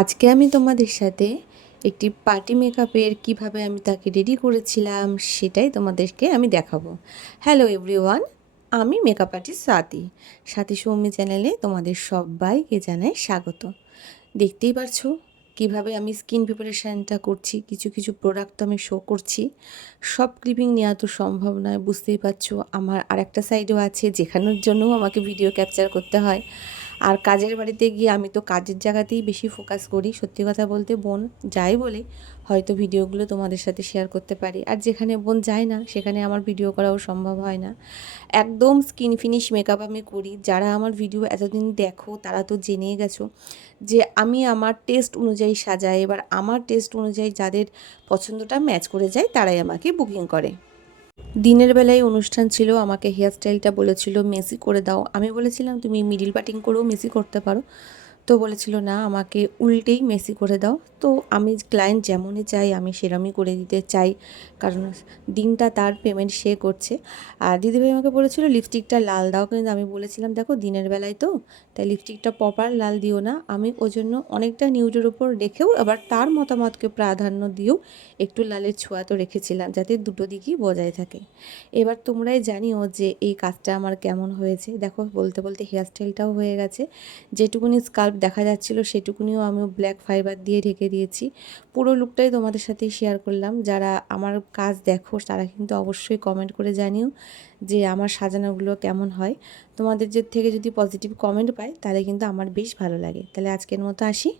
আজকে আমি তোমাদের সাথে একটি পার্টি মেকআপের কিভাবে আমি তাকে রেডি করেছিলাম সেটাই তোমাদেরকে আমি দেখাবো। হ্যালো এভরিওয়ান, আমি মেকআপ আর্টিস্ট সাথী সৌমি চ্যানেলে তোমাদের সবাইকে জানাই স্বাগত। দেখতেই পারছো কিভাবে আমি স্কিন প্রিপারেশানটা করছি, কিছু কিছু প্রোডাক্ট তো আমি শো করছি। সব ক্লিপিং নেওয়া তো সম্ভব নয়, বুঝতেই পারছো। আমার আরেকটা সাইডও আছে যেখানের জন্যও আমাকে ভিডিও ক্যাপচার করতে হয়। আর কাজের বাড়িতে গিয়ে আমি তো কাজের জায়গাতেই বেশি ফোকাস করি। সত্যি কথা বলতে বোন যাই বলে হয়তো ভিডিওগুলো তোমাদের সাথে শেয়ার করতে পারি, আর যেখানে বোন যায় না সেখানে আমার ভিডিও করাও সম্ভব হয় না। একদম স্কিন ফিনিশ মেকআপ আমি করি। যারা আমার ভিডিও এতদিন দেখো তারা তো জেনেই গেছো যে আমি আমার টেস্ট অনুযায়ী সাজাই। এবার আমার টেস্ট অনুযায়ী যাদের পছন্দটা ম্যাচ করে যায় তারাই আমাকে বুকিং করে। দিনের বেলায় অনুষ্ঠান ছিল, আমাকে হেয়ার স্টাইলটা বলেছিল মেসি করে দাও। আমি বলেছিলাম তুমি মিডিল পার্টিং করেও মেসি করতে পারো। তো বলেছিল না, আমাকে উল্টেই মেসি করে দাও। তো আমি ক্লায়েন্ট যেমনই চাই আমি সেরমই করে দিতে চাই, কারণ দিনটা তার, পেমেন্ট সে করছে। আর দিদিভাই আমাকে বলেছিল লিপস্টিকটা লাল দাও, কিন্তু আমি বলেছিলাম দেখো দিনের বেলায় তো, তাই লিপস্টিকটা প্রপার লাল দিও না। আমি ওই জন্য অনেকটা নিউডের উপর রেখেও আবার তার মতামতকে প্রাধান্য দিয়েও একটু লালের ছোঁয়া তো রেখেছিলাম, যাতে দুটো দিকই বজায় থাকে। এবার তোমরাই জানিও যে এই কাজটা আমার কেমন হয়েছে। দেখো বলতে বলতে হেয়ার স্টাইলটাও হয়ে গেছে। যেটুকুনি স্কাল্প দেখা যাচ্ছিল সেটুকুনিও আমিও ব্ল্যাক ফাইবার দিয়ে ঢেকে দিয়েছি। পুরো লুকটাই তোমাদের সাথে শেয়ার করলাম। যারা আমার কাজ দেখো তারা কিন্তু অবশ্যই কমেন্ট করে জানিও যে আমার সাজানোগুলো কেমন হয়। তোমাদের থেকে যদি পজিটিভ কমেন্ট পাই তাহলে কিন্তু আমার বেশ ভালো লাগে। তাহলে আজকের মতো আসি।